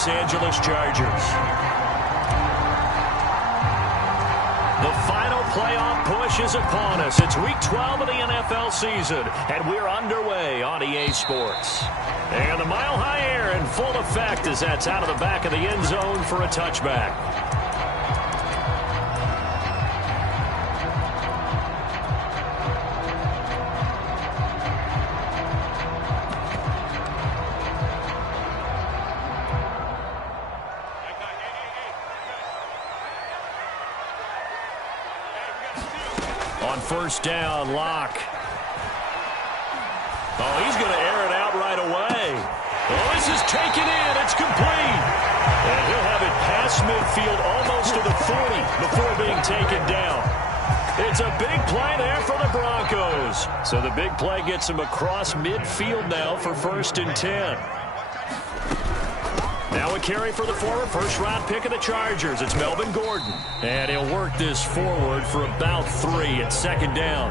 Los Angeles Chargers. The final playoff push is upon us. It's Week 12 of the NFL season, and we're underway on EA Sports. And the mile-high air in full effect as that's out of the back of the end zone for a touchback. On first down, Locke. Oh, he's going to air it out right away. Oh, this is taken in. It's complete. And he'll have it past midfield almost to the 40 before being taken down. It's a big play there for the Broncos. So the big play gets him across midfield now for 1st and 10. Now a carry for the former first-round pick of the Chargers. It's Melvin Gordon. And he'll work this forward for about 3 at 2nd down.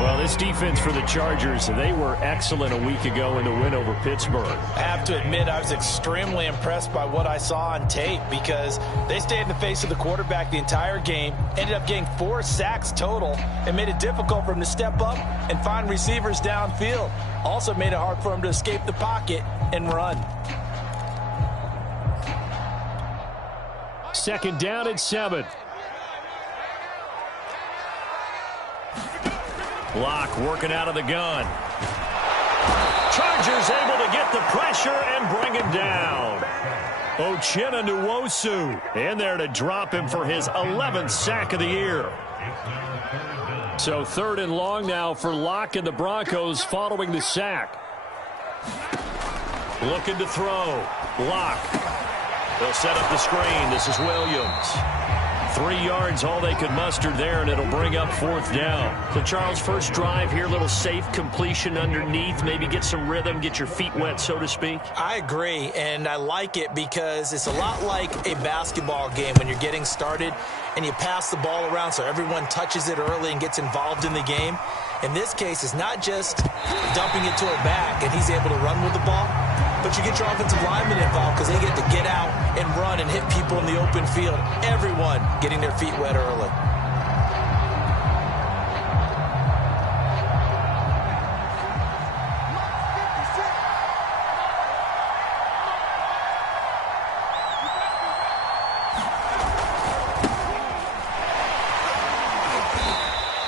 Well, this defense for the Chargers, they were excellent a week ago in the win over Pittsburgh. I have to admit, I was extremely impressed by what I saw on tape because they stayed in the face of the quarterback the entire game, ended up getting 4 sacks total, and made it difficult for him to step up and find receivers downfield. Also made it hard for him to escape the pocket and run. 2nd down at 7. Locke working out of the gun. Chargers able to get the pressure and bring him down. Uchenna Nwosu in there to drop him for his 11th sack of the year. So 3rd and long now for Locke and the Broncos following the sack. Looking to throw. Locke. They'll set up the screen. This is Williams. 3 yards, all they could muster there, and it'll bring up 4th down. So, Charles, first drive here, little safe completion underneath, maybe get some rhythm, get your feet wet, so to speak. I agree, and I like it because it's a lot like a basketball game when you're getting started and you pass the ball around so everyone touches it early and gets involved in the game. In this case, it's not just dumping it to a back and he's able to run with the ball, but you get your offensive linemen involved because they get to get out and run and hit people in the open field. Everyone getting their feet wet early.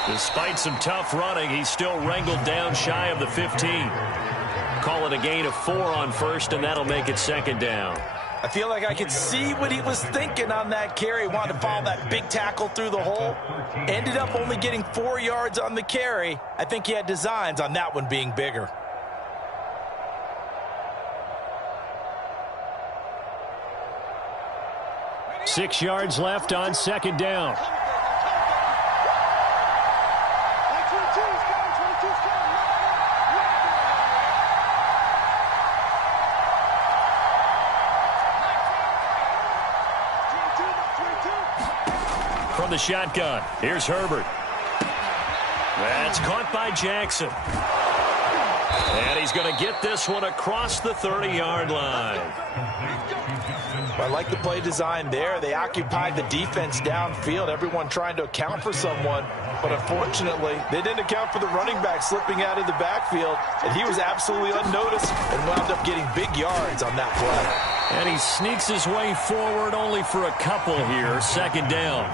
Despite some tough running, he's still wrangled down shy of the 15. Call it a gain of 4 on 1st, and that'll make it 2nd down. I feel like I could see what he was thinking on that carry. Wanted to follow that big tackle through the hole. Ended up only getting 4 yards on the carry. I think he had designs on that one being bigger. Six yards left on 2nd down. From the shotgun, here's Herbert. That's caught by Jackson. And he's going to get this one across the 30-yard line. I like the play design there. They occupied the defense downfield, everyone trying to account for someone. But unfortunately, they didn't account for the running back slipping out of the backfield. And he was absolutely unnoticed and wound up getting big yards on that play. And he sneaks his way forward only for a couple here. 2nd down.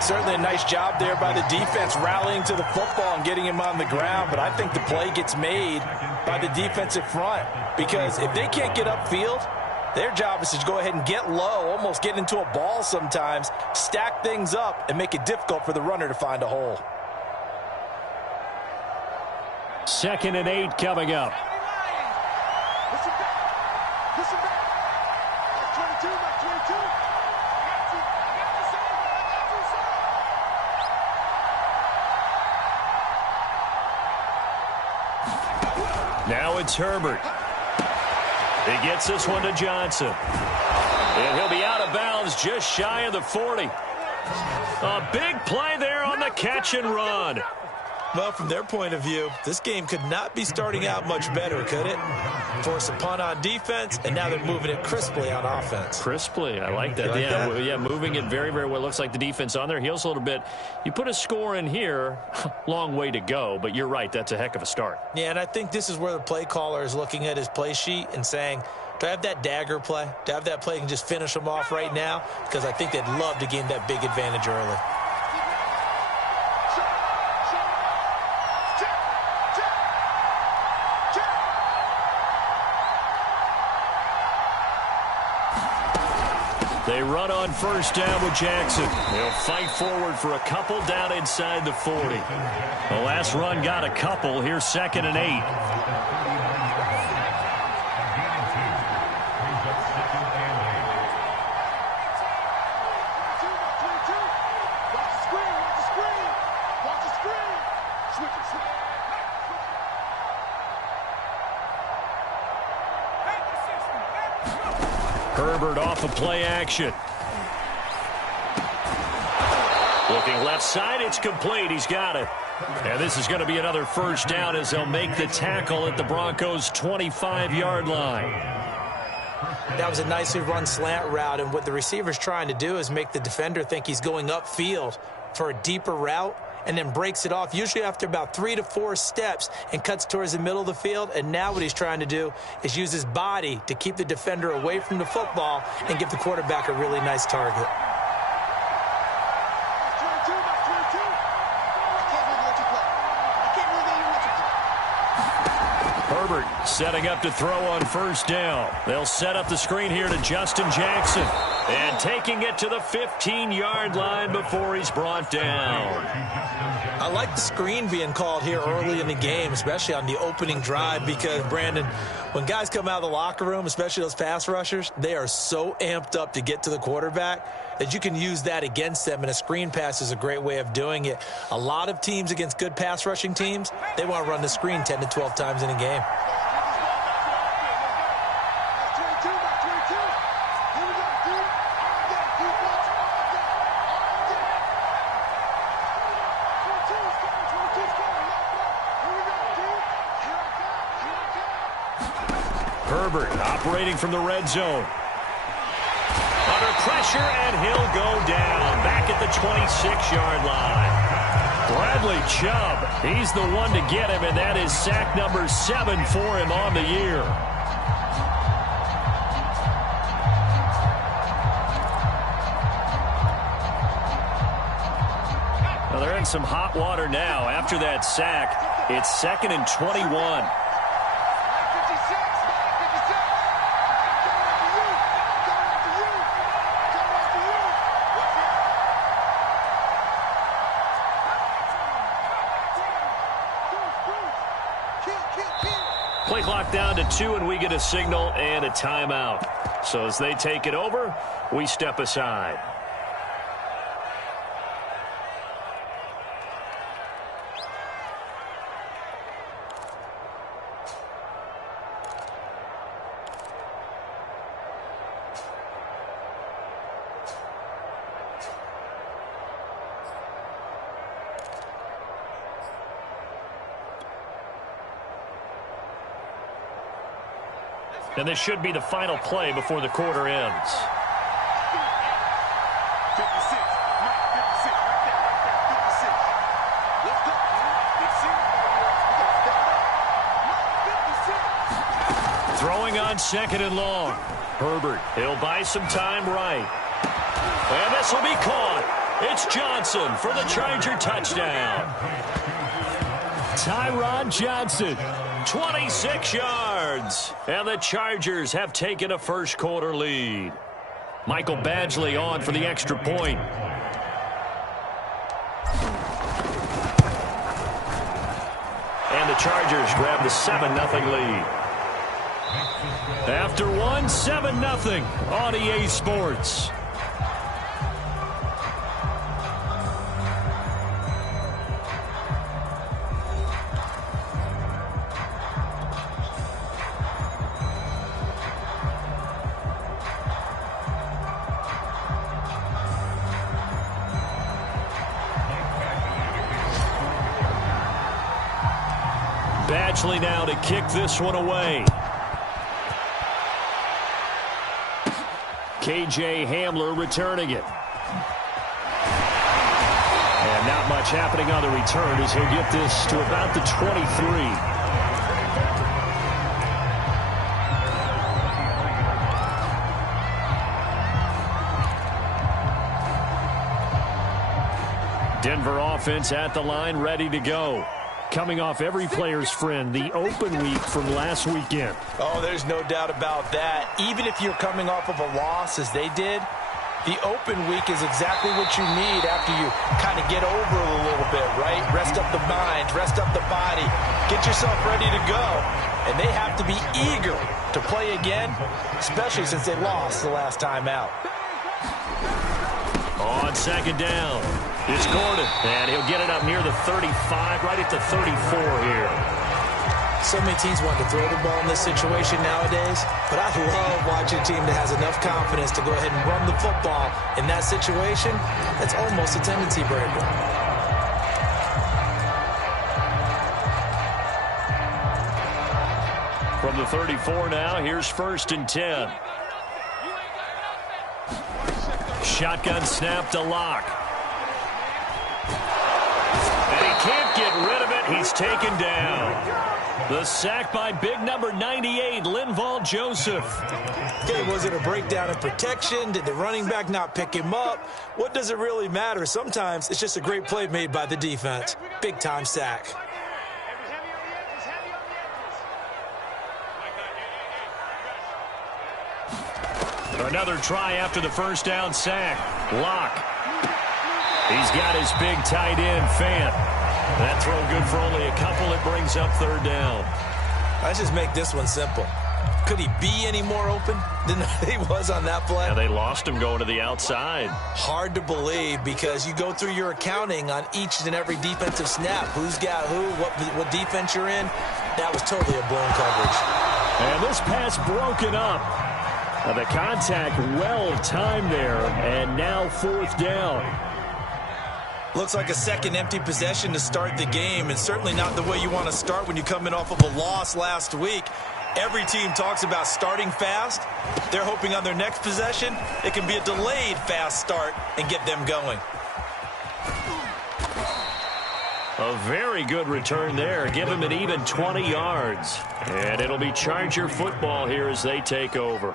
Certainly a nice job there by the defense rallying to the football and getting him on the ground. But I think the play gets made by the defensive front. Because if they can't get upfield, their job is to go ahead and get low, almost get into a ball sometimes, stack things up, and make it difficult for the runner to find a hole. 2nd and 8 coming up. Now it's Herbert. He gets this one to Johnson. And he'll be out of bounds just shy of the 40. A big play there on the catch and run. Well, from their point of view, this game could not be starting out much better, could it? Force a punt on defense, and now they're moving it crisply on offense. Crisply, I like that. Yeah, moving it very, very well. Looks like the defense on their heels a little bit. You put a score in here, long way to go, but you're right, that's a heck of a start. Yeah, and I think this is where the play caller is looking at his play sheet and saying, do I have that dagger play? Do I have that play and just finish them off right now? Because I think they'd love to gain that big advantage early. They run on first down with Jackson. They'll fight forward for a couple down inside the 40. The last run got a couple. Here's 2nd and 8. Herbert off of play action. Looking left side, it's complete. He's got it. And this is going to be another first down as they'll make the tackle at the Broncos' 25-yard line. That was a nicely run slant route, and what the receiver's trying to do is make the defender think he's going upfield for a deeper route, and then breaks it off, usually after about 3 to 4 steps, and cuts towards the middle of the field. And now what he's trying to do is use his body to keep the defender away from the football and give the quarterback a really nice target. Herbert setting up to throw on first down. They'll set up the screen here to Justin Jackson. And taking it to the 15-yard line before he's brought down. I like the screen being called here early in the game, especially on the opening drive, because, Brandon, when guys come out of the locker room, especially those pass rushers, they are so amped up to get to the quarterback that you can use that against them, and a screen pass is a great way of doing it. A lot of teams against good pass rushing teams, they want to run the screen 10 to 12 times in a game. Herbert operating from the red zone. Under pressure, and he'll go down back at the 26-yard line. Bradley Chubb, he's the one to get him, and that is sack number 7 for him on the year. Well, they're in some hot water now. After that sack, it's 2nd and 21. Play clock down to 2, and we get a signal and a timeout. So as they take it over, we step aside. And this should be the final play before the quarter ends. Throwing on 2nd and long. Herbert, he'll buy some time right. And this will be caught. It's Johnson for the Charger touchdown. Tyron Johnson, 26 yards. And the Chargers have taken a first quarter lead. Michael Badgley on for the extra point. And the Chargers grab the 7-0 lead. After one, 7-0 on EA Sports. Badgley now to kick this one away. KJ Hamler returning it. And not much happening on the return as he'll get this to about the 23. Denver offense at the line, ready to go. Coming off every player's friend, the open week from last weekend. Oh, there's no doubt about that. Even if you're coming off of a loss as they did, the open week is exactly what you need after you kind of get over it a little bit, right? Rest up the mind, rest up the body, get yourself ready to go. And they have to be eager to play again, especially since they lost the last time out. On second down, it's Gordon, and he'll get it up near the 35, right at the 34 here. So many teams want to throw the ball in this situation nowadays, but I love watching a team that has enough confidence to go ahead and run the football in that situation. That's almost a tendency breaker. From the 34 now, here's 1st and 10. Shotgun snap to Locke. And he can't get rid of it. He's taken down. The sack by big number 98, Linval Joseph. Okay, was it a breakdown in protection? Did the running back not pick him up? What does it really matter? Sometimes it's just a great play made by the defense. Big-time sack. Another try after the first down sack. Locke. He's got his big tight end, Fant. That throw good for only a couple. It brings up 3rd down. Let's just make this one simple. Could he be any more open than he was on that play? Yeah, they lost him going to the outside. Hard to believe because you go through your accounting on each and every defensive snap. Who's got who, what defense you're in. That was totally a blown coverage. And this pass broken up. The contact well timed there, and now 4th down. Looks like a second empty possession to start the game, and certainly not the way you want to start when you're coming off of a loss last week. Every team talks about starting fast. They're hoping on their next possession it can be a delayed fast start and get them going. A very good return there. Give him an even 20 yards. And it'll be Charger football here as they take over.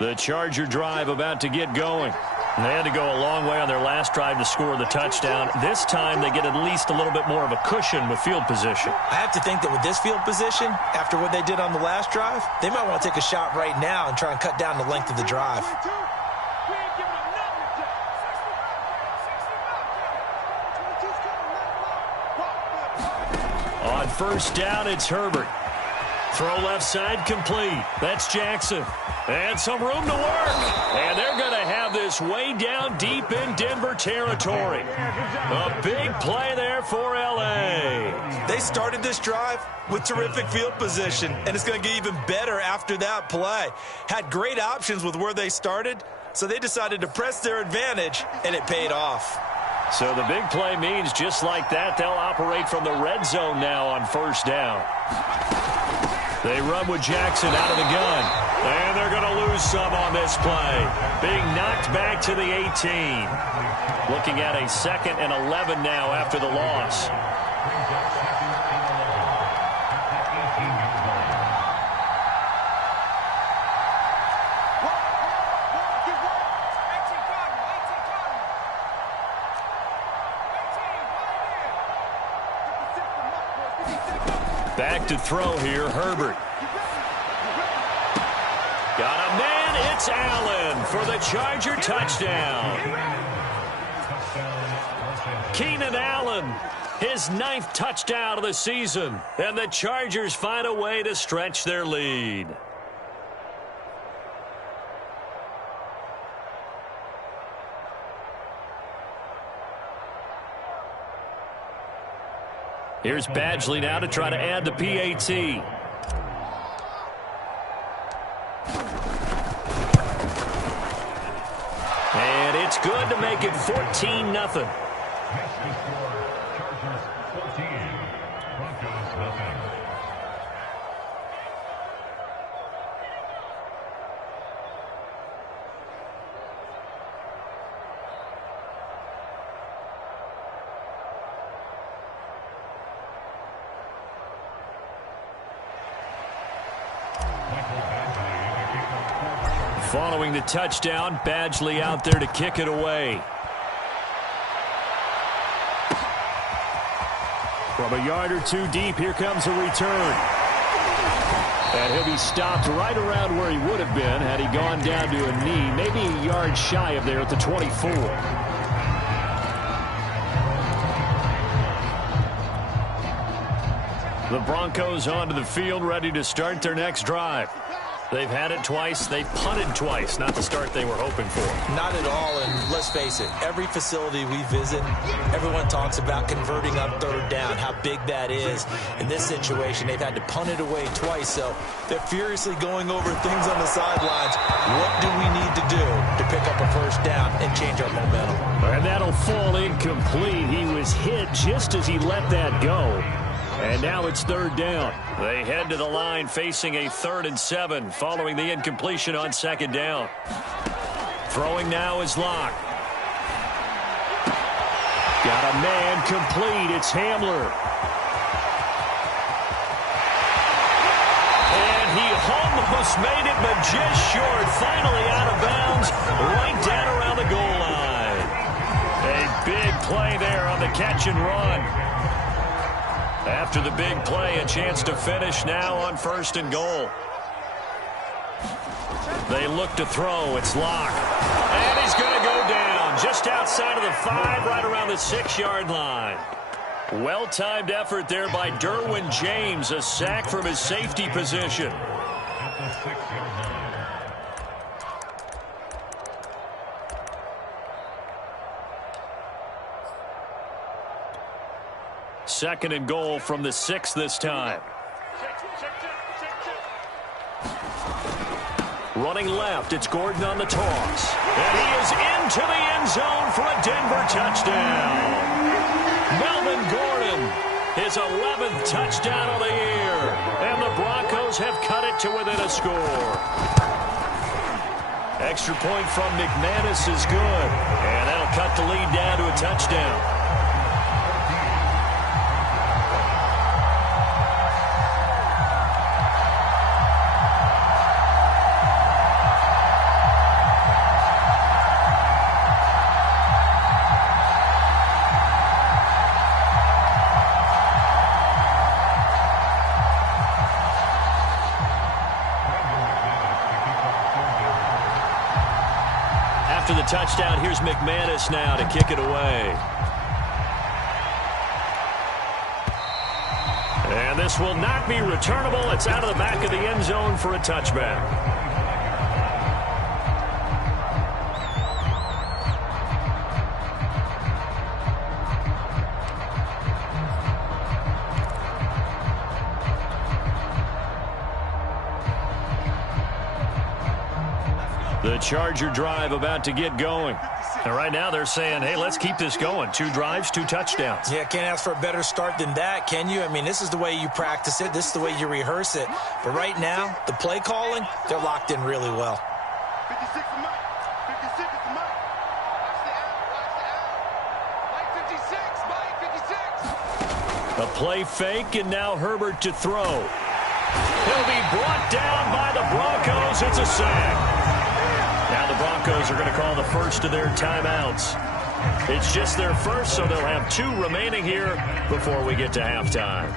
The Charger drive about to get going. They had to go a long way on their last drive to score the touchdown. This time they get at least a little bit more of a cushion with field position. I have to think that with this field position, after what they did on the last drive, they might want to take a shot right now and try and cut down the length of the drive. On 1st down, it's Herbert. Throw left side complete. That's Jackson. And some room to work. And they're going to have this way down deep in Denver territory. A big play there for L.A. They started this drive with terrific field position, and it's going to get even better after that play. Had great options with where they started, so they decided to press their advantage, and it paid off. So the big play means just like that, they'll operate from the red zone now on 1st down. They run with Jackson out of the gun. And they're going to lose some on this play. Being knocked back to the 18. Looking at a 2nd and 11 now after the loss. Back to throw here, Herbert. Got a man, it's Allen for the Charger touchdown. Keenan Allen, his 9th touchdown of the season, and the Chargers find a way to stretch their lead. Here's Badgley now to try to add the PAT. good to make it 14-0. Next to score, Chargers 14, Broncos nothing. Following the touchdown, Badgley out there to kick it away. From a yard or two deep, here comes a return. And he'll be stopped right around where he would have been had he gone down to a knee, maybe a yard shy of there at the 24. The Broncos onto the field, ready to start their next drive. They've had it twice. They've punted twice. Not the start they were hoping for. Not at all, and let's face it, every facility we visit, everyone talks about converting on third down, how big that is. In this situation, they've had to punt it away twice, so they're furiously going over things on the sidelines. What do we need to do to pick up a first down and change our momentum? And that'll fall incomplete. He was hit just as he let that go. And now it's third down. They head to the line facing a 3rd and 7 following the incompletion on second down. Throwing now is Locke. Got a man complete. It's Hamler. And he almost made it, but just short. Finally out of bounds, right down around the goal line. A big play there on the catch and run. After the big play, a chance to finish now on 1st and goal. They look to throw. It's Locke. And he's going to go down just outside of the 5, right around the 6-yard line. Well-timed effort there by Derwin James. A sack from his safety position. At the 6-yard line. Second and goal from the 6 this time. Running left, it's Gordon on the toss. And he is into the end zone for a Denver touchdown. Melvin Gordon, his 11th touchdown of the year. And the Broncos have cut it to within a score. Extra point from McManus is good. And that'll cut the lead down to a touchdown. After the touchdown, here's McManus now to kick it away. And this will not be returnable. It's out of the back of the end zone for a touchback. The Charger drive about to get going. And right now they're saying, hey, let's keep this going. 2 drives, 2 touchdowns. Yeah, can't ask for a better start than that, can you? I mean, this is the way you practice it. This is the way you rehearse it. But right now, the play calling, they're locked in really well. 56 for Mike. 56 for Mike. Watch the out. Watch the out. Mike 56. Mike 56. A play fake, and now Herbert to throw. He'll be brought down by the Broncos. It's a sack. Now the Broncos are going to call the first of their timeouts. It's just their first, so they'll have 2 remaining here before we get to halftime.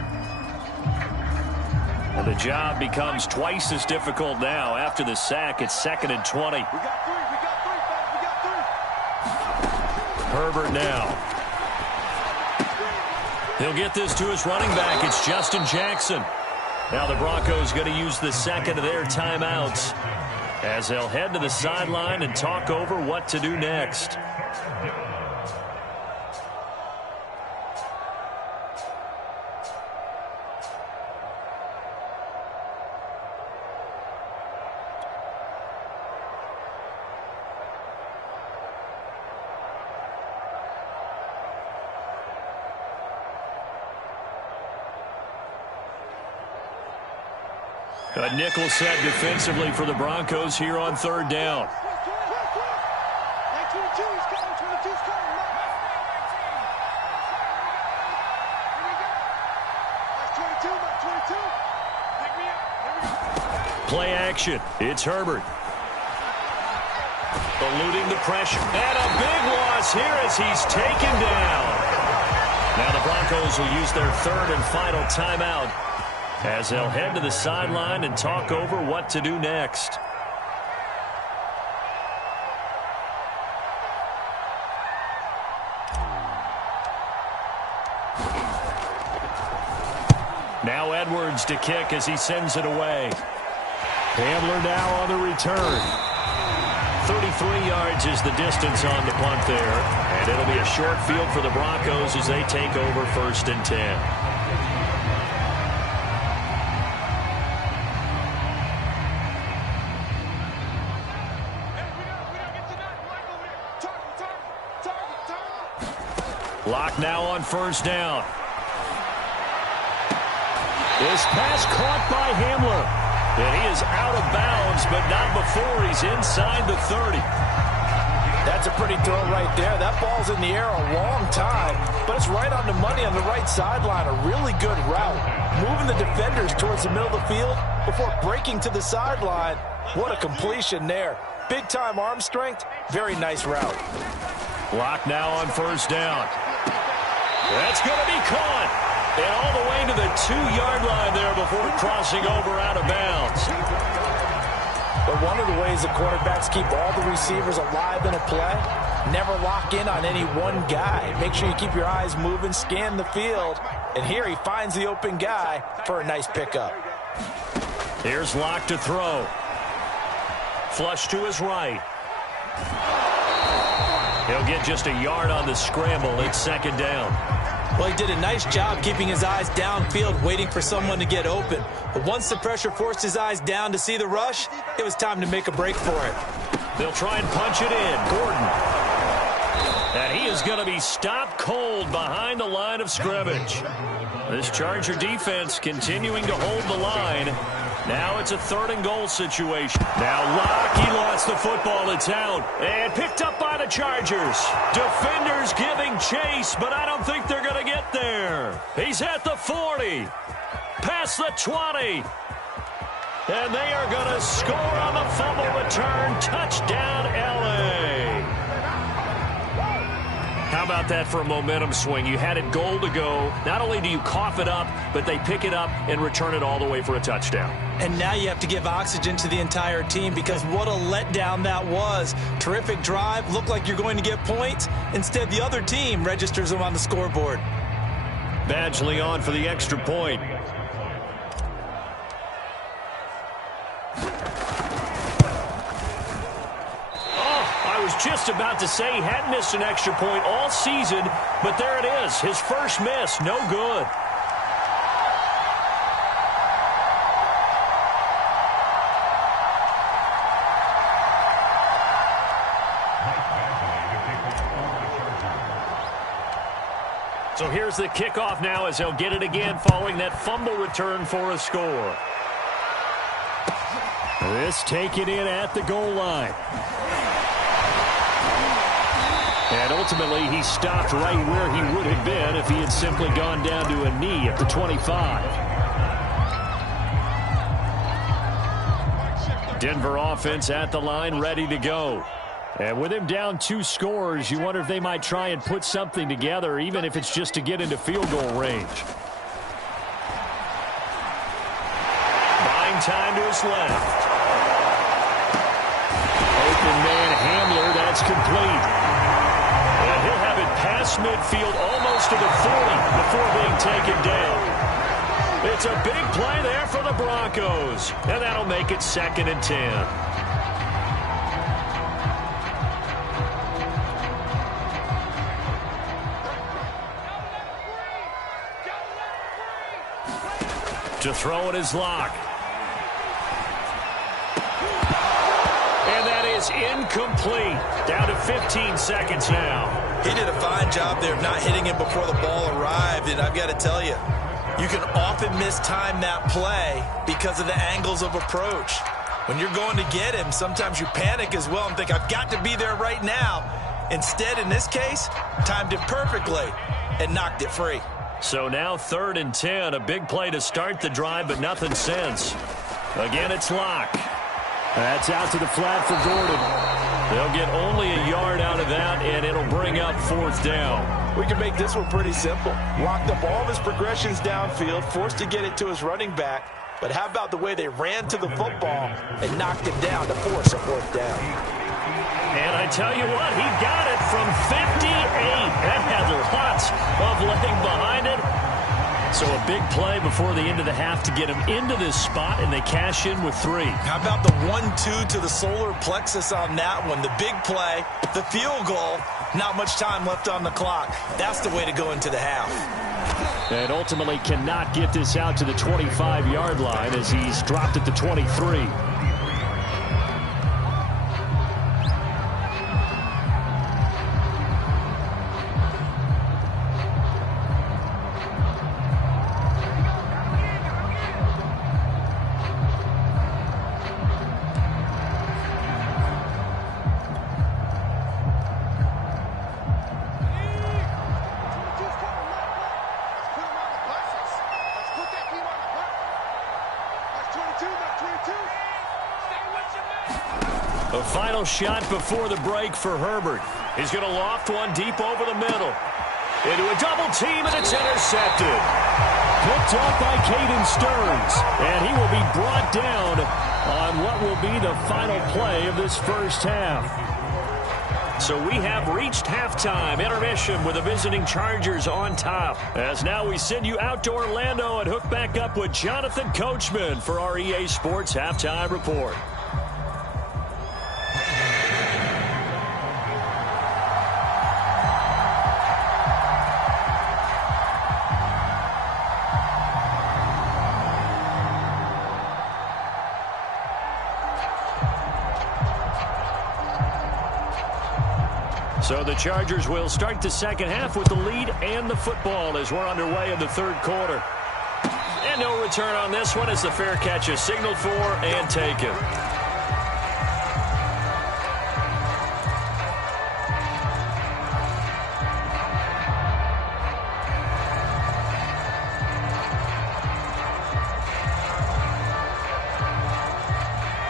And the job becomes twice as difficult now. After the sack, it's 2nd and 20. We got 3. We got 3, fellas. We got 3. Herbert now. He'll get this to his running back. It's Justin Jackson. Now the Broncos going to use the second of their timeouts as they'll head to the sideline and talk over what to do next. A nickel set defensively for the Broncos here on third down. Play action. It's Herbert. Eluding the pressure. And a big loss here as he's taken down. Now the Broncos will use their third and final timeout as they'll head to the sideline and talk over what to do next. Now Edwards to kick as he sends it away. Hamler now on the return. 33 yards is the distance on the punt there. And it'll be a short field for the Broncos as they take over 1st and 10. Lock now on 1st down. This pass caught by Hamler. And he is out of bounds, but not before he's inside the 30. That's a pretty throw right there. That ball's in the air a long time, but it's right on the money on the right sideline. A really good route. Moving the defenders towards the middle of the field before breaking to the sideline. What a completion there. Big-time arm strength. Very nice route. Lock now on 1st down. That's going to be caught. And all the way to the 2-yard line there before crossing over out of bounds. But one of the ways the quarterbacks keep all the receivers alive in a play, never lock in on any one guy. Make sure you keep your eyes moving, scan the field. And here he finds the open guy for a nice pickup. Here's Locke to throw. Flush to his right. He'll get just a yard on the scramble. It's 2nd down. Well, he did a nice job keeping his eyes downfield, waiting for someone to get open. But once the pressure forced his eyes down to see the rush, it was time to make a break for it. They'll try and punch it in. Gordon. And he is going to be stopped cold behind the line of scrimmage. This Charger defense continuing to hold the line. Now it's a 3rd and goal situation. Now Locke, he lost the football. It's out. And picked up by the Chargers. Defenders giving chase, but I don't think they're going to get there. He's at the 40. Past the 20. And they are going to score on the fumble return. Touchdown, L.A. How about that for a momentum swing? You had it goal to go. Not only do you cough it up, but they pick it up and return it all the way for a touchdown. And now you have to give oxygen to the entire team because what a letdown that was. Terrific drive. Looked like you're going to get points. Instead, the other team registers them on the scoreboard. Badgley on for the extra point. Just about to say he hadn't missed an extra point all season, but there it is. His first miss, no good. So here's the kickoff now as they'll get it again following that fumble return for a score. This taken in at the goal line. And ultimately, he stopped right where he would have been if he had simply gone down to a knee at the 25. Denver offense at the line, ready to go. And with him down 2 scores, you wonder if they might try and put something together, even if it's just to get into field goal range. Buying time to his left. Open man Hamler, that's complete. And he'll have it past midfield almost to the 40 before being taken down. It's a big play there for the Broncos. And that'll make it 2nd and 10. To throw it is Locke. And that is incomplete. Down to 15 seconds now. He did a fine job there of not hitting him before the ball arrived, and I've got to tell you, You can often mistime that play because of the angles of approach. When you're going to get him, sometimes you panic as well and think, I've got to be there right now. Instead, in this case, timed it perfectly and knocked it free. So now 3rd and 10, a big play to start the drive, but nothing since. Again, it's Locke. That's out to the flat for Gordon. They'll get only a yard out of that, and it'll bring up 4th down. We can make this one pretty simple. Locked up all of his progressions downfield, forced to get it to his running back. But how about the way they ran to the football and knocked him down to force a 4th down? And I tell you what, he got it from 58. That had lots of leg behind it. So a big play before the end of the half to get him into this spot, and they cash in with 3. How about the 1-2 to the solar plexus on that one? The big play, the field goal, not much time left on the clock. That's the way to go into the half. And ultimately cannot get this out to the 25-yard line as he's dropped at the 23. A final shot before the break for Herbert. He's going to loft one deep over the middle. Into a double team, and it's intercepted. Picked up by Caden Stearns. And he will be brought down on what will be the final play of this first half. So we have reached halftime intermission with the visiting Chargers on top. As now we send you out to Orlando and hook back up with Jonathan Coachman for our EA Sports Halftime Report. So the Chargers will start the second half with the lead and the football as we're underway in the 3rd quarter. And no return on this one as the fair catch is signaled for and taken.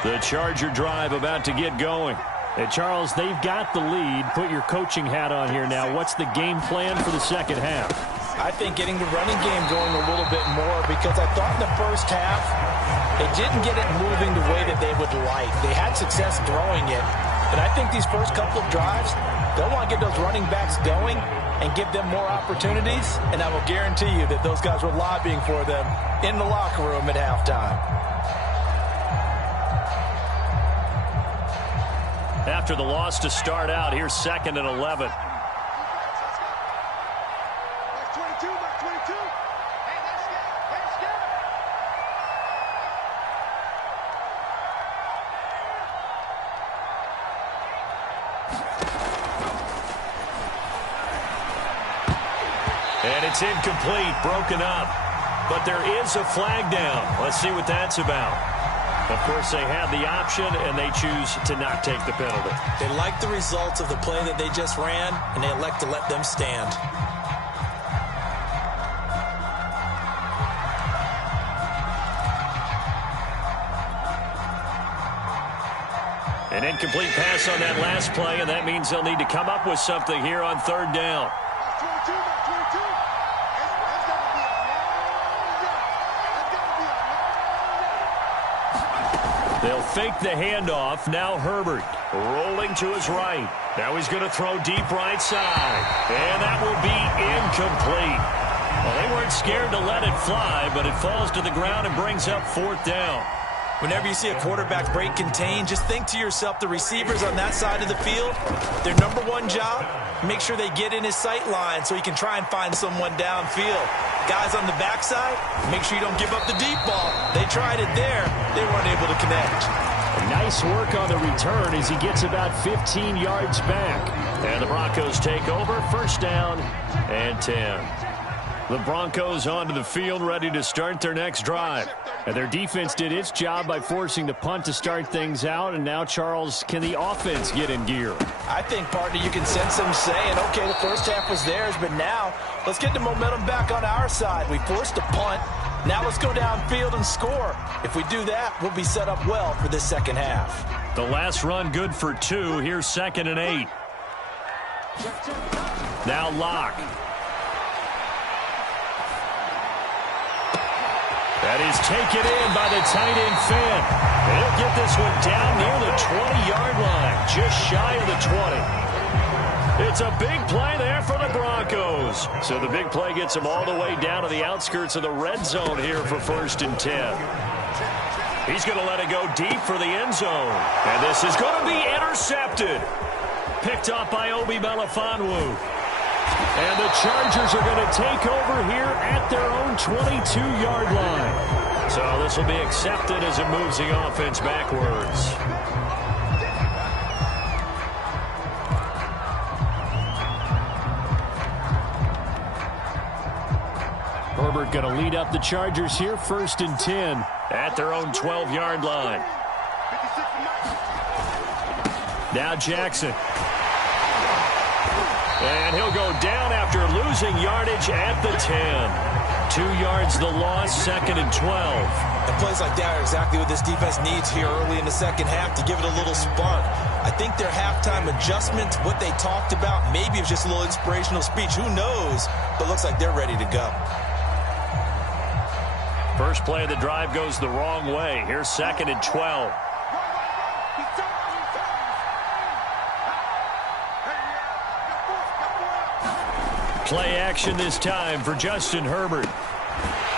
The Charger drive about to get going. And Charles, they've got the lead. Put your coaching hat on here now. What's the game plan for the second half? I think getting the running game going a little bit more, because I thought in the first half they didn't get it moving the way that they would like. They had success throwing it. But I think these first couple of drives, they'll want to get those running backs going and give them more opportunities. And I will guarantee you that those guys were lobbying for them in the locker room at halftime. After the loss to start out, here's 2nd and 11. And it's incomplete, broken up. But there is a flag down. Let's see what that's about. Of course, they have the option, and they choose to not take the penalty. They like the results of the play that they just ran, and they elect to let them stand. An incomplete pass on that last play, and that means they'll need to come up with something here on 3rd down. They'll fake the handoff. Now Herbert rolling to his right. Now he's going to throw deep right side. And that will be incomplete. Well, they weren't scared to let it fly, but it falls to the ground and brings up 4th down. Whenever you see a quarterback break contain, just think to yourself, the receivers on that side of the field, their number one job, make sure they get in his sight line so he can try and find someone downfield. Guys on the backside, make sure you don't give up the deep ball. They tried it there. They weren't able to connect. Nice work on the return as he gets about 15 yards back. And the Broncos take over, 1st down and 10. The Broncos onto the field ready to start their next drive. And their defense did its job by forcing the punt to start things out. And now, Charles, can the offense get in gear? I think, partner, you can sense them saying, okay, the first half was theirs, but now let's get the momentum back on our side. We forced a punt. Now let's go downfield and score. If we do that, we'll be set up well for this second half. The last run good for 2. Here's 2nd and 8. Now Locke. That is taken in by the tight end Finn. He'll get this one down near the 20-yard line, just shy of the 20. It's a big play there for the Broncos. So the big play gets them all the way down to the outskirts of the red zone here for 1st and 10. He's going to let it go deep for the end zone. And this is going to be intercepted. Picked off by Obi Melifonwu. And the Chargers are going to take over here at their own 22-yard line. So this will be accepted as it moves the offense backwards. Herbert going to lead up the Chargers here, 1st and 10 at their own 12-yard line. Now Jackson. And he'll go down after losing yardage at the 10. 2 yards the loss, 2nd and 12. And plays like that are exactly what this defense needs here early in the second half to give it a little spark. I think their halftime adjustments, what they talked about, maybe it's just a little inspirational speech. Who knows? But looks like they're ready to go. First play of the drive goes the wrong way. Here's 2nd and 12. Play action this time for Justin Herbert.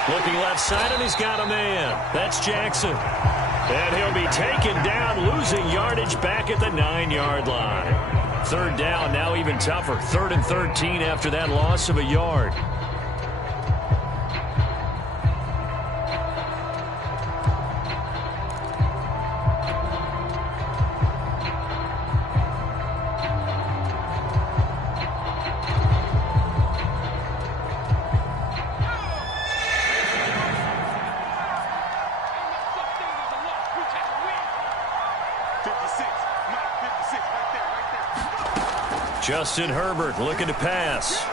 Looking left side, and he's got a man. That's Jackson. And he'll be taken down, losing yardage back at the 9-yard line. 3rd down, now even tougher. 3rd and 13 after that loss of a yard. Justin Herbert looking to pass.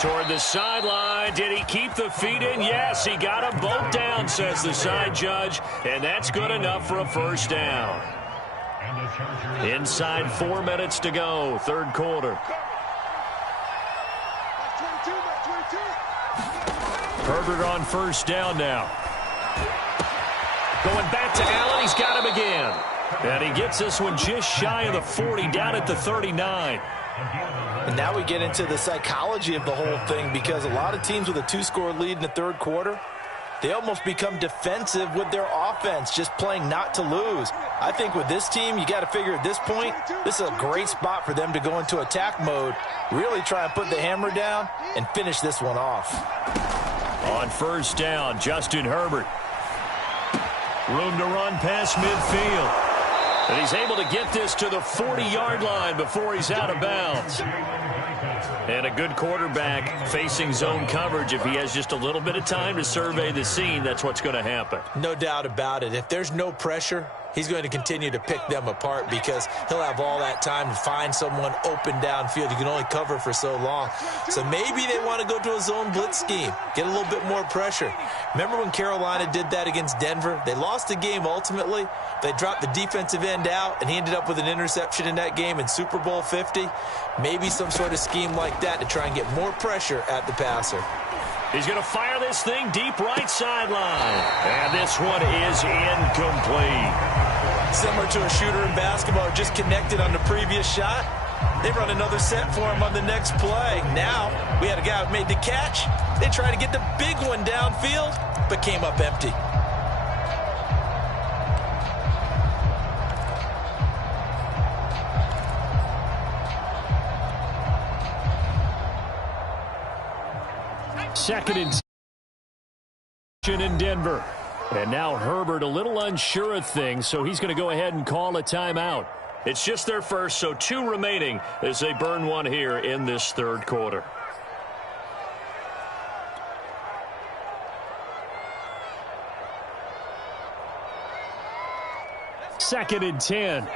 Toward the sideline. Did he keep the feet in? Yes, he got them both down, says the side judge. And that's good enough for a 1st down. Inside 4 minutes to go, 3rd quarter. Herbert on 1st down now. Going back to Allen. He's got him again. And he gets this one just shy of the 40, down at the 39. And now we get into the psychology of the whole thing, because a lot of teams with a 2-score lead in the 3rd quarter, they almost become defensive with their offense, just playing not to lose. I think with this team, you got to figure at this point, this is a great spot for them to go into attack mode, really try and put the hammer down and finish this one off. On 1st down, Justin Herbert. Room to run past midfield. And he's able to get this to the 40-yard line before he's out of bounds. And a good quarterback facing zone coverage. If he has just a little bit of time to survey the scene, that's what's going to happen. No doubt about it. If there's no pressure, he's going to continue to pick them apart, because he'll have all that time to find someone open downfield. You can only cover for so long. So maybe they want to go to a zone blitz scheme, get a little bit more pressure. Remember when Carolina did that against Denver? They lost the game ultimately. They dropped the defensive end out, and he ended up with an interception in that game in Super Bowl 50. Maybe some sort of scheme like that to try and get more pressure at the passer. He's going to fire this thing deep right sideline. And this one is incomplete. Similar to a shooter in basketball, just connected on the previous shot. They run another set for him on the next play. Now, we had a guy who made the catch. They tried to get the big one downfield, but came up empty. Second and 10 in Denver. And now Herbert a little unsure of things, so he's going to go ahead and call a timeout. It's just their first, so 2 remaining as they burn one here in this 3rd quarter. 2nd and 10.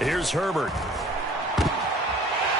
Here's Herbert.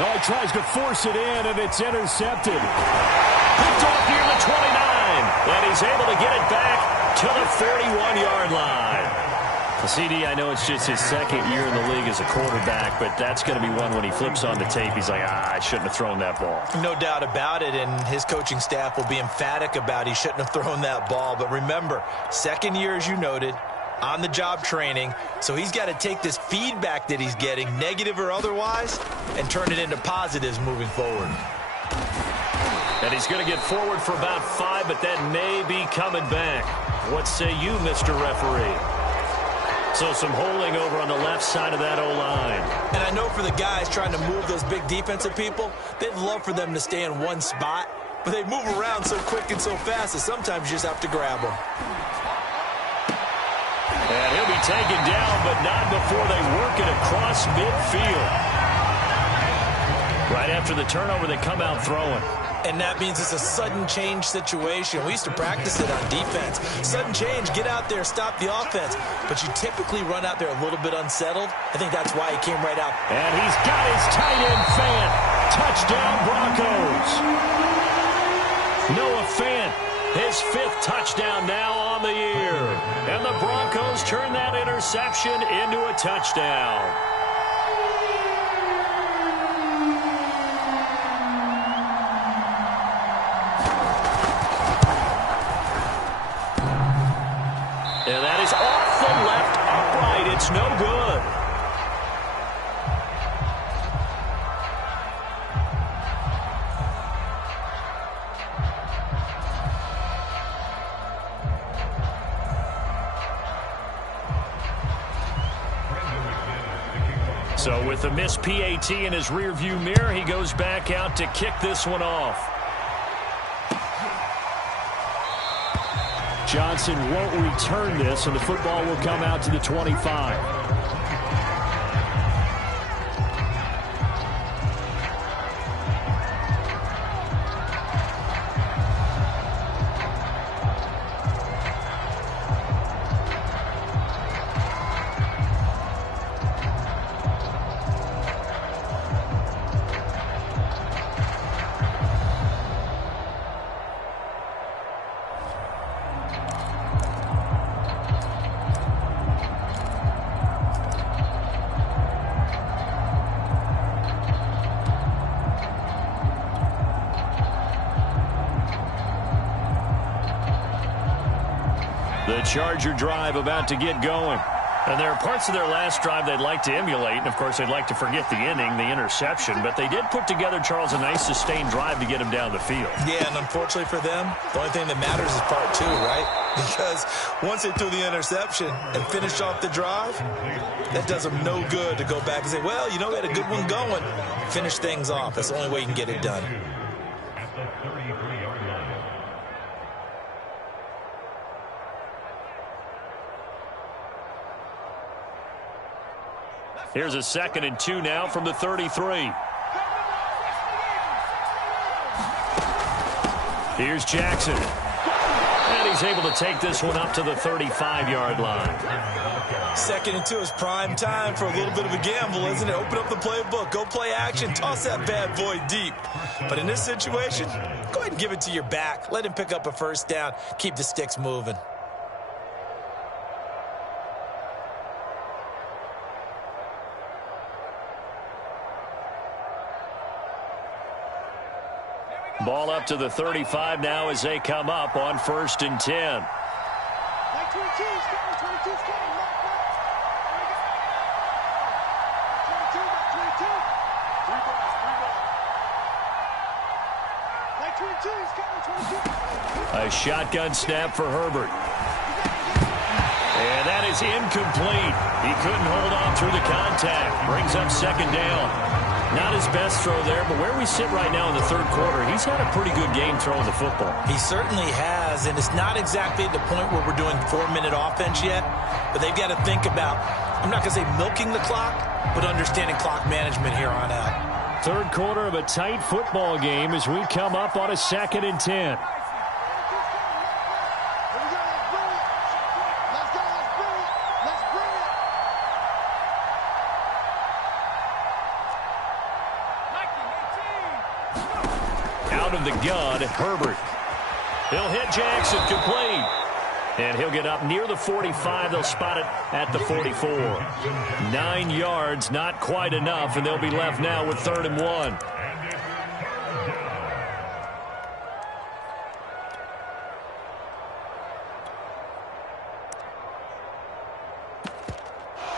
Oh, he tries to force it in, and it's intercepted. Picked off near the 29, and he's able to get it back to the 41-yard line. CD, I know it's just his 2nd year in the league as a quarterback, but that's going to be one when he flips on the tape. He's like, I shouldn't have thrown that ball. No doubt about it, and his coaching staff will be emphatic about he shouldn't have thrown that ball. But remember, 2nd year, as you noted, on-the-job training, so he's got to take this feedback that he's getting, negative or otherwise, and turn it into positives moving forward. And he's going to get forward for about 5, but that may be coming back. What say you, Mr. Referee? So some holding over on the left side of that O-line. And I know for the guys trying to move those big defensive people, they'd love for them to stay in one spot, but they move around so quick and so fast that sometimes you just have to grab them. And he'll be taken down, but not before they work it across midfield. Right after the turnover, they come out throwing. And that means it's a sudden change situation. We used to practice it on defense. Sudden change, get out there, stop the offense. But you typically run out there a little bit unsettled. I think that's why he came right out. And he's got his tight end Fant. Touchdown, Broncos. Noah Fant, his 5th touchdown now on the year. And the Broncos turn that interception into a touchdown. And that is off the left upright. It's no good. So with the missed PAT in his rearview mirror, he goes back out to kick this one off. Johnson won't return this, and the football will come out to the 25. The Charger drive about to get going. And there are parts of their last drive they'd like to emulate. And, of course, they'd like to forget the inning, the interception. But they did put together, Charles, a nice sustained drive to get him down the field. Yeah, and unfortunately for them, the only thing that matters is part 2, right? Because once they threw the interception and finished off the drive, that does them no good to go back and say, well, you know, we had a good one going. Finish things off. That's the only way you can get it done. At the 33-yard line. Here's a 2nd and 2 now from the 33. Here's Jackson. And he's able to take this one up to the 35-yard line. 2nd and 2 is prime time for a little bit of a gamble, isn't it? Open up the playbook, go play action, toss that bad boy deep. But in this situation, go ahead and give it to your back. Let him pick up a first down. Keep the sticks moving. Ball up to the 35 now as they come up on 1st and 10. A shotgun snap for Herbert. And that is incomplete. He couldn't hold on through the contact. Brings up 2nd down. Not his best throw there, but where we sit right now in the third quarter, he's had a pretty good game throwing the football. He certainly has, and it's not exactly at the point where we're doing 4-minute offense yet, but they've got to think about, I'm not going to say milking the clock, but understanding clock management here on out. Third quarter of a tight football game as we come up on a 2nd and 10. Out of the gun, Herbert. He'll hit Jackson, complete. And he'll get up near the 45. They'll spot it at the 44. 9 yards, not quite enough, and they'll be left now with 3rd and 1.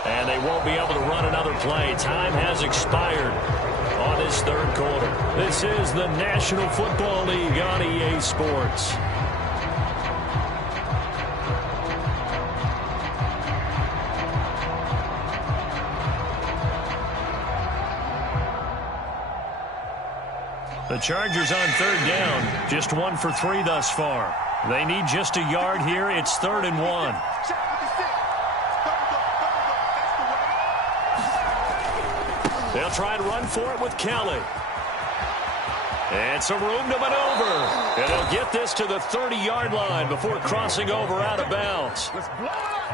And they won't be able to run another play. Time has expired on this third quarter. This is the National Football League on EA Sports. The Chargers on 3rd down, just 1 for 3 thus far. They need just a yard here. It's 3rd and 1. They'll try and run for it with Kelly. And some room to maneuver. And he'll get this to the 30-yard line before crossing over out of bounds.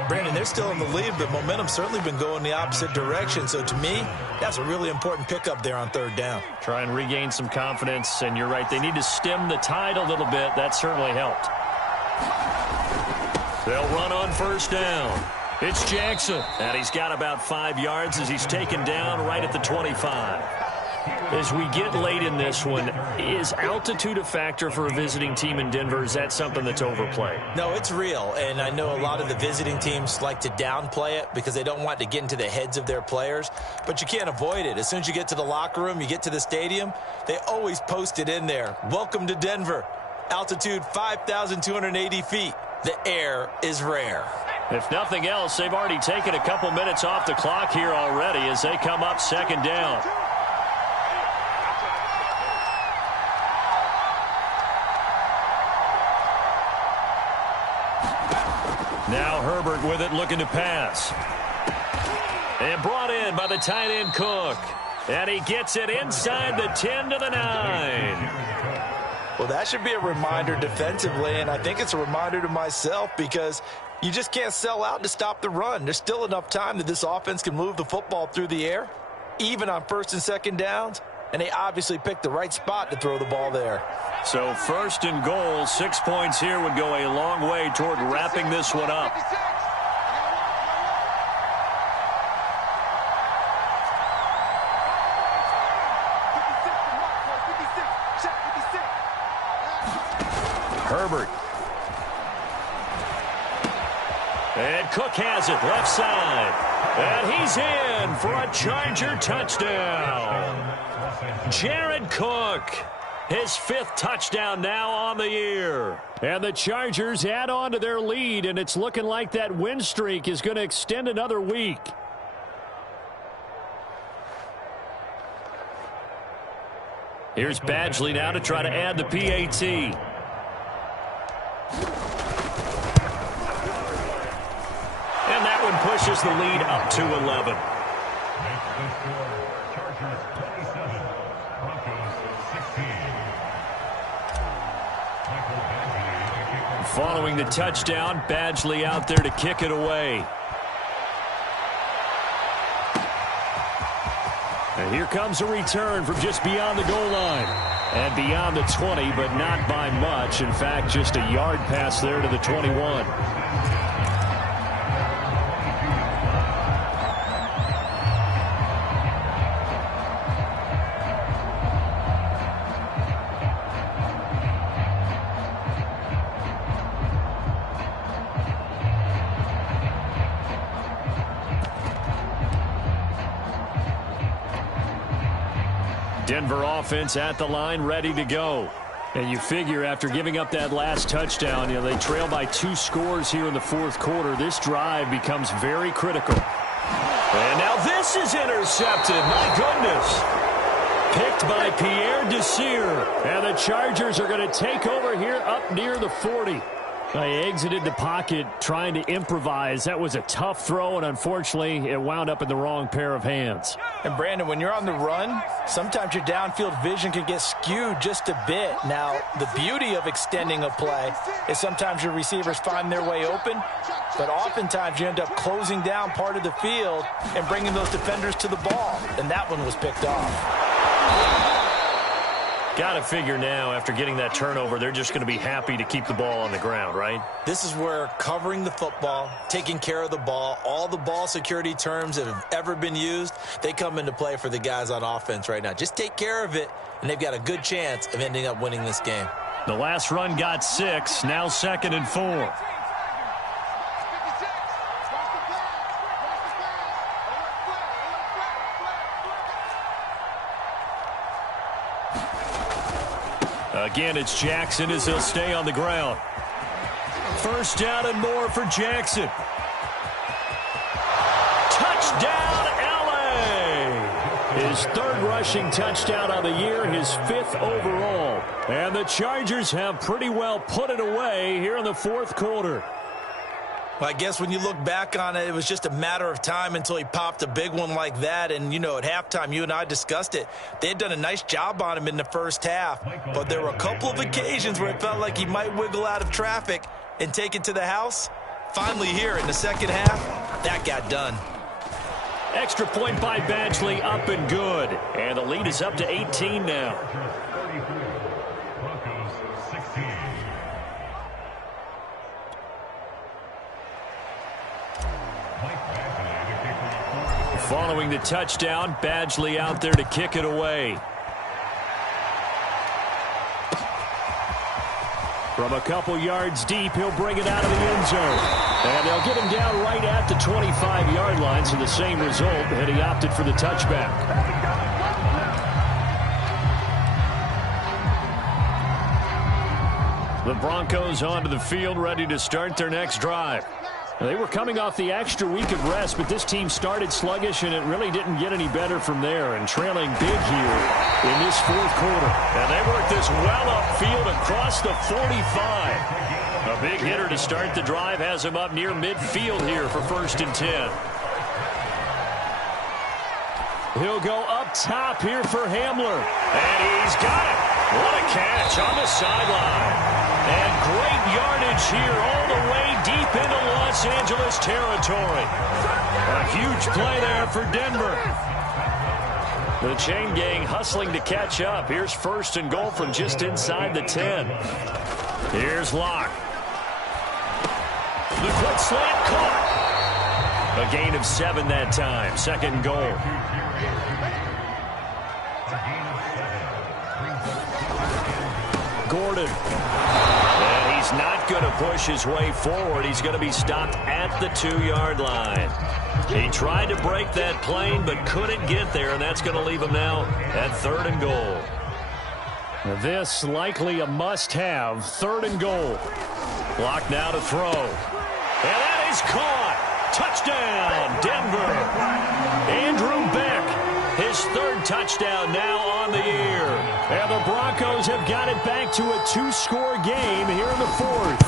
Brandon, they're still in the lead, but momentum's certainly been going the opposite direction. So to me, that's a really important pickup there on 3rd down. Try and regain some confidence, and you're right. They need to stem the tide a little bit. That certainly helped. They'll run on 1st down. It's Jackson, and he's got about 5 yards as he's taken down right at the 25. As we get late in this one, is altitude a factor for a visiting team in Denver? Is that something that's overplayed? No, it's real, and I know a lot of the visiting teams like to downplay it because they don't want to get into the heads of their players, but you can't avoid it. As soon as you get to the locker room, you get to the stadium, they always post it in there. Welcome to Denver. Altitude 5,280 feet. The air is rare. If nothing else, they've already taken a couple minutes off the clock here already as they come up 2nd down. Now Herbert with it, looking to pass. And brought in by the tight end Cook. And he gets it inside the 10 to the 9. Well, that should be a reminder defensively, and I think it's a reminder to myself because you just can't sell out to stop the run. There's still enough time that this offense can move the football through the air, even on 1st and 2nd downs, and they obviously picked the right spot to throw the ball there. So 1st and goal, 6 points here would go a long way toward wrapping this one up. Herbert. And Cook has it, left side. And he's in for a Charger touchdown. Jared Cook, his 5th touchdown now on the year. And the Chargers add on to their lead, and it's looking like that win streak is going to extend another week. Here's Badgley now to try to add the PAT. And that one pushes the lead up to 11. Chargers 27, Broncos 16. Following the touchdown, Badgley out there to kick it away. And here comes a return from just beyond the goal line. And beyond the 20, but not by much. In fact, just a yard pass there to the 21. Denver offense at the line, ready to go. And you figure after giving up that last touchdown, they trail by 2 scores here in the 4th quarter. This drive becomes very critical. And now this is intercepted. My goodness. Picked by Pierre Desir. And the Chargers are going to take over here up near the 40. They exited the pocket trying to improvise. That was a tough throw, and unfortunately, it wound up in the wrong pair of hands. And Brandon, when you're on the run, sometimes your downfield vision can get skewed just a bit. Now, the beauty of extending a play is sometimes your receivers find their way open, but oftentimes you end up closing down part of the field and bringing those defenders to the ball, and that one was picked off. Got to figure now, after getting that turnover, they're just going to be happy to keep the ball on the ground, right? This is where covering the football, taking care of the ball, all the ball security terms that have ever been used, they come into play for the guys on offense right now. Just take care of it, and they've got a good chance of ending up winning this game. The last run got 6, now 2nd and 4. Again, it's Jackson as he'll stay on the ground. First down and more for Jackson. Touchdown, L.A. His 3rd rushing touchdown of the year, his 5th overall. And the Chargers have pretty well put it away here in the 4th quarter. Well, I guess when you look back on it, it was just a matter of time until he popped a big one like that. And, you know, at halftime, you and I discussed it. They had done a nice job on him in the first half. But there were a couple of occasions where it felt like he might wiggle out of traffic and take it to the house. Finally here in the second half, that got done. Extra point by Badgley, up and good. And the lead is up to 18 now. Following the touchdown, Badgley out there to kick it away. From a couple yards deep, he'll bring it out of the end zone. And they'll get him down right at the 25-yard line, so the same result, and he opted for the touchback. The Broncos onto the field, ready to start their next drive. They were coming off the extra week of rest, but this team started sluggish, and it really didn't get any better from there, and trailing big here in this 4th quarter. And they work this well upfield across the 45. A big hitter to start the drive has him up near midfield here for 1st and 10. He'll go up top here for Hamler. And he's got it. What a catch on the sideline. And great yardage here all the way deep into Los Angeles territory. A huge play there for Denver. The chain gang hustling to catch up. Here's 1st and goal from just inside the 10. Here's Locke. The quick slant caught. A gain of 7 that time. 2nd goal. Gordon. And he's not going to push his way forward. He's going to be stopped at the 2-yard line. He tried to break that plane but couldn't get there, and that's going to leave him now at 3rd and goal. This likely a must-have. 3rd and goal. Block now to throw. And that is caught. Touchdown, Denver. Andrew Beck, his 3rd touchdown now on the year. And the Broncos have got it back to a 2-score game here in the 4th.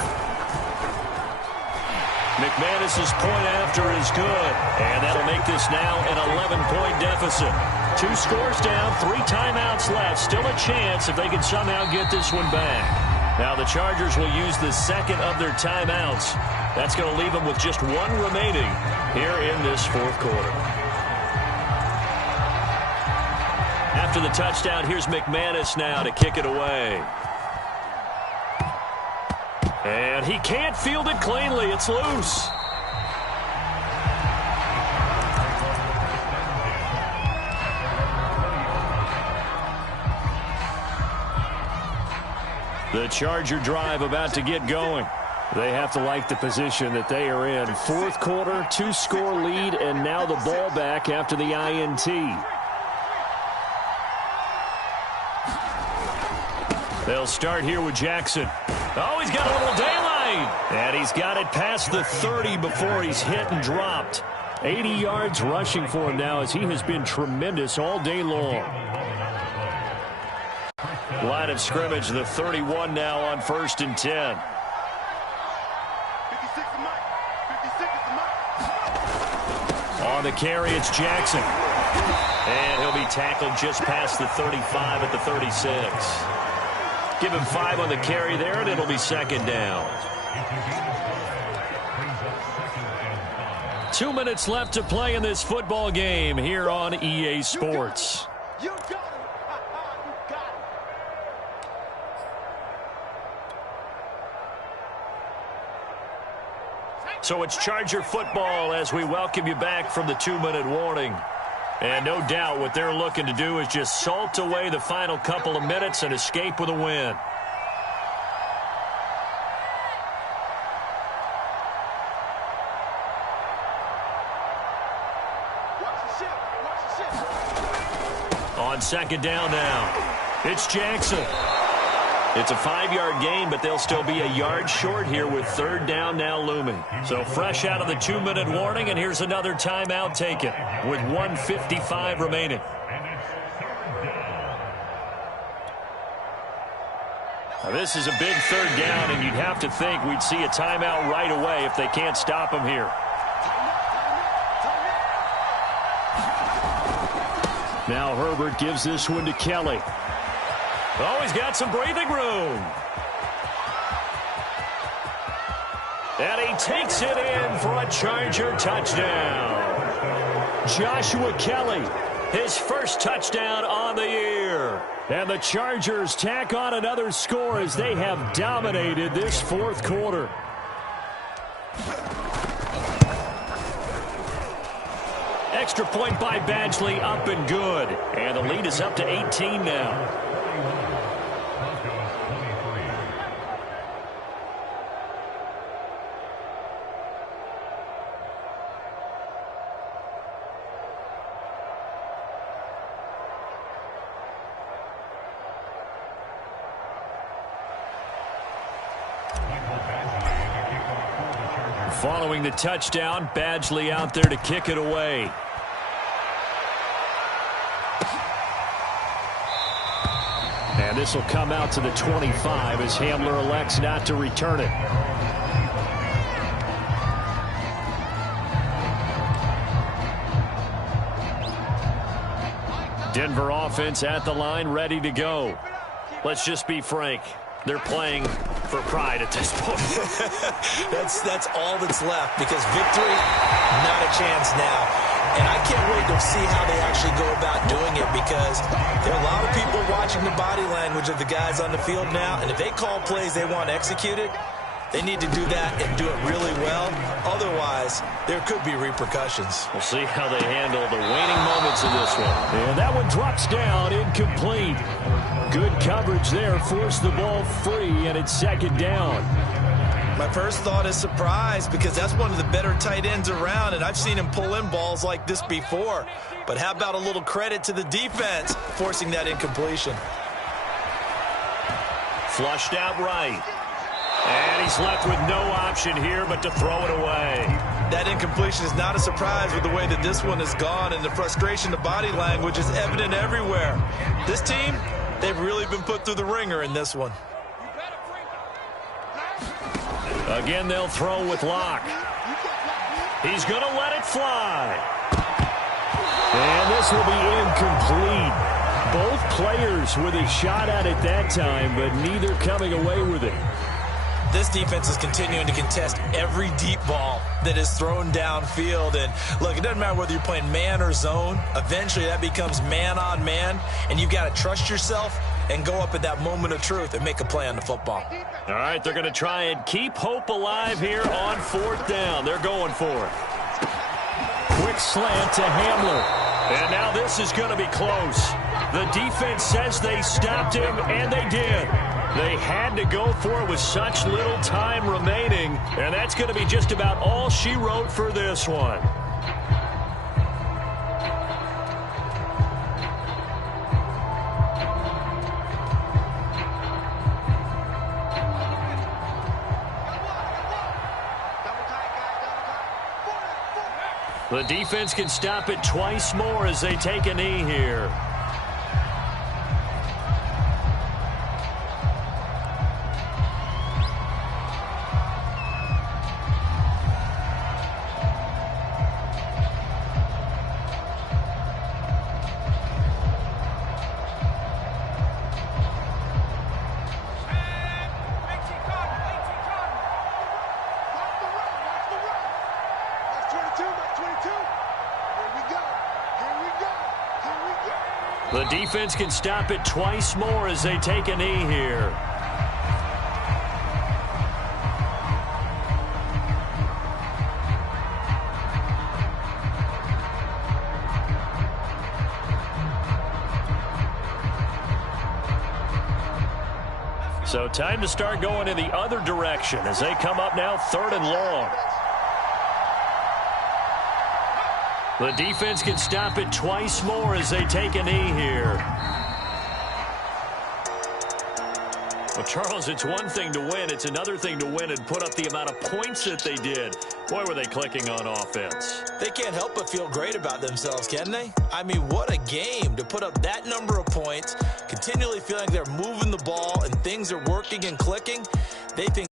McManus's point after is good. And that'll make this now an 11-point deficit. 2 scores down, 3 timeouts left. Still a chance if they can somehow get this one back. Now the Chargers will use the 2nd of their timeouts. That's going to leave them with just 1 remaining here in this 4th quarter. After the touchdown, here's McManus now to kick it away. And he can't field it cleanly. It's loose. The Charger drive about to get going. They have to like the position that they are in. 4th quarter, 2-score lead, and now the ball back after the INT. They'll start here with Jackson. Oh, he's got a little daylight. And he's got it past the 30 before he's hit and dropped. 80 yards rushing for him now as he has been tremendous all day long. Line of scrimmage, the 31 now on 1st and 10. 56 to Mike. 56 to Mike. On the carry, it's Jackson. And he'll be tackled just past the 35 at the 36. Give him 5 on the carry there, and it'll be 2nd down. 2 minutes left to play in this football game here on EA Sports. You got him. You got him. So it's Charger football as we welcome you back from the 2-minute warning. And no doubt what they're looking to do is just salt away the final couple of minutes and escape with a win. On 2nd down now, it's Jackson. It's a 5-yard gain, but they'll still be a yard short here with 3rd down now looming. So fresh out of the 2-minute warning, and here's another timeout taken with 1:55 remaining. Now this is a big 3rd down, and you'd have to think we'd see a timeout right away if they can't stop him here. Now Herbert gives this one to Kelly. Oh, he's got some breathing room. And he takes it in for a Charger touchdown. Joshua Kelly, his first touchdown on the year. And the Chargers tack on another score as they have dominated this 4th quarter. Extra point by Badgley, up and good. And the lead is up to 18 now. Following the touchdown, Badgley out there to kick it away. And this will come out to the 25 as Hamler elects not to return it. Denver offense at the line, ready to go. Let's just be frank. They're playing for pride at this point. That's all that's left, because victory, not a chance now. And I can't wait to see how they actually go about doing it, because there are a lot of people watching the body language of the guys on the field now, and if they call plays they want executed, they need to do that and do it really well. Otherwise, there could be repercussions. We'll see how they handle the waning moments of this one. And that one drops down, incomplete. Good coverage there, forced the ball free, and it's 2nd down. My first thought is surprise, because that's one of the better tight ends around, and I've seen him pull in balls like this before. But how about a little credit to the defense forcing that incompletion? Flushed out right. And he's left with no option here but to throw it away. That incompletion is not a surprise with the way that this one has gone, and the frustration, the body language is evident everywhere. This team, they've really been put through the ringer in this one. Again, they'll throw with Locke. He's going to let it fly. And this will be incomplete. Both players with a shot at it that time, but neither coming away with it. This defense is continuing to contest every deep ball that is thrown downfield. And look, it doesn't matter whether you're playing man or zone. Eventually that becomes man on man, and you've got to trust yourself and go up at that moment of truth and make a play on the football. All right, they're going to try and keep hope alive here on 4th down. They're going for it. Quick slant to Hamler. And now this is going to be close. The defense says they stopped him, and they did. They had to go for it with such little time remaining, and that's going to be just about all she wrote for this one. The defense can stop it twice more as they take a knee here. The defense can stop it twice more as they take a knee here. So time to start going in the other direction as they come up now 3rd and long. The defense can stop it twice more as they take a knee here. Well, Charles, it's one thing to win. It's another thing to win and put up the amount of points that they did. Boy, were they clicking on offense. They can't help but feel great about themselves, can they? I mean, what a game to put up that number of points, continually feeling they're moving the ball and things are working and clicking. They think